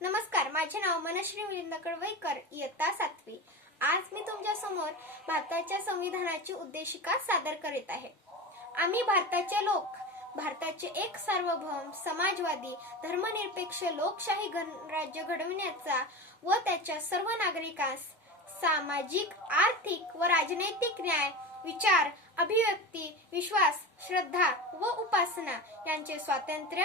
नमस्कार माझे नाव मनश्री मिलिंद कडवईकर इयत्ता सातवी. आज मी तुमच्यासमोर भारताच्या संविधानाची उद्देशिका सादर करीत आहे. आम्ही भारताचे लोक भारताचे एक सार्वभौम समाजवादी धर्मनिरपेक्ष लोकशाही गणराज्य घडविण्याचा व त्याच्या सर्व नागरिकांस सामाजिक आर्थिक व राजनैतिक न्याय विचार अभिव्यक्ती विश्वास श्रद्धा व उपासना यांचे स्वातंत्र्य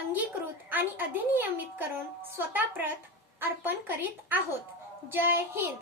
अंगीकृत आणि अधिनियमित करून स्वतःप्रत अर्पण करीत आहोत. जय हिंद.